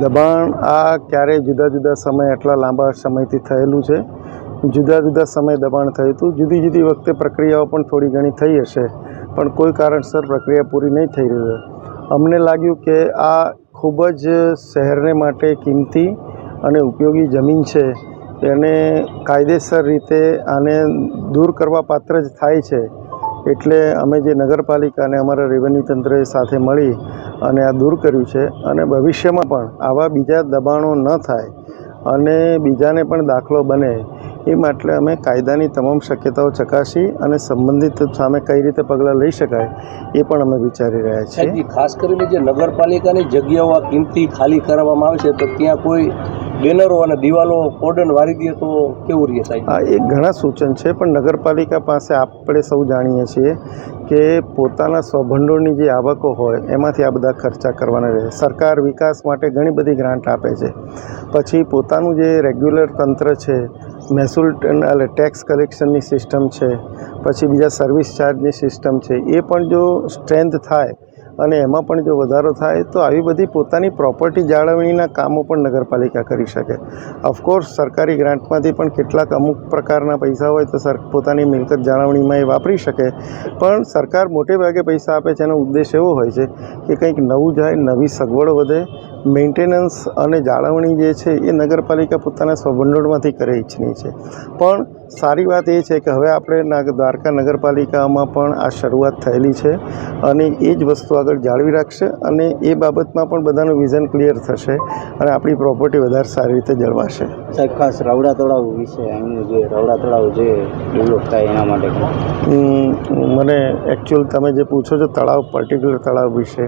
દબાણ આ ક્યારેય જુદા જુદા સમય આટલા લાંબા સમયથી થયેલું છે. જુદા જુદા સમયે દબાણ થયું હતું. જુદી જુદી વખતે પ્રક્રિયાઓ પણ થોડી ઘણી થઈ હશે, પણ કોઈ કારણસર પ્રક્રિયા પૂરી નહીં થઈ રહી અમને લાગ્યું કે આ ખૂબ જ શહેરને માટે કિંમતી અને ઉપયોગી જમીન છે. એને કાયદેસર રીતે આને દૂર કરવા પાત્ર જ થાય છે. એટલે અમે જે નગરપાલિકા અને અમારા રેવન્યુ તંત્રએ સાથે મળી અને આ દૂર કર્યું છે અને ભવિષ્યમાં પણ આવા બીજા દબાણો ન થાય અને બીજાને પણ દાખલો બને, એ માટે અમે કાયદાની તમામ શક્યતાઓ ચકાસી અને સંબંધિત સામે કઈ રીતે પગલાં લઈ શકાય એ પણ અમે વિચારી રહ્યા છીએ. ખાસ કરીને જે નગરપાલિકાની જગ્યાઓ કિંમતી ખાલી કરવામાં આવે છે, તો ત્યાં કોઈ બેનરો અને દિવાલો કોર્ડન વારી દઈએ તો કેવું રહે સાહેબ? આ એ ઘણા સૂચન છે, પણ નગરપાલિકા પાસે આપણે સૌ જાણીએ છીએ કે પોતાના સ્વભંડોળની જે આવકો હોય, એમાંથી આ બધા ખર્ચા કરવાના રહે. સરકાર વિકાસ માટે ઘણી બધી ગ્રાન્ટ આપે છે. પછી પોતાનું જે રેગ્યુલર તંત્ર છે, મહેસૂલ એટલે ટેક્સ કલેક્શનની સિસ્ટમ છે, પછી બીજા સર્વિસ ચાર્જની સિસ્ટમ છે, એ પણ જો સ્ટ્રેન્થ થાય અને એમાં પણ જો વધારો થાય તો આવી બધી પોતાની પ્રોપર્ટી જાળવણીના કામો પણ નગરપાલિકા કરી શકે. ઓફકોર્સ સરકારી ગ્રાન્ટમાંથી પણ કેટલાક અમુક પ્રકારના પૈસા હોય તો સર, પોતાની મિલકત જાળવણીમાં એ વાપરી શકે. પણ સરકાર મોટે ભાગે પૈસા આપે છે એનો ઉદ્દેશ એવો હોય છે કે કંઈક નવું જાય, નવી સગવડો વધે મેન્ટેનન્સ અને જાળવણી જે છે એ નગરપાલિકા પોતાના સ્વભંડોળમાંથી કરે ઈચ્છની છે. પણ સારી વાત એ છે કે હવે આપણે દ્વારકા નગરપાલિકામાં પણ આ શરૂઆત થયેલી છે અને એ જ વસ્તુ આગળ જાળવી રાખશે અને એ બાબતમાં પણ બધાનું વિઝન ક્લિયર થશે અને આપણી પ્રોપર્ટી વધારે સારી રીતે જળવાશે. સાહેબ ખાસ રવડા તળાવ વિશે અહીંનું જે રવડા તળાવ જે ડેવલપ થાય એના માટે મને એકચ્યુઅલ તમે જે પૂછો છો તળાવ પર્ટિક્યુલર તળાવ વિશે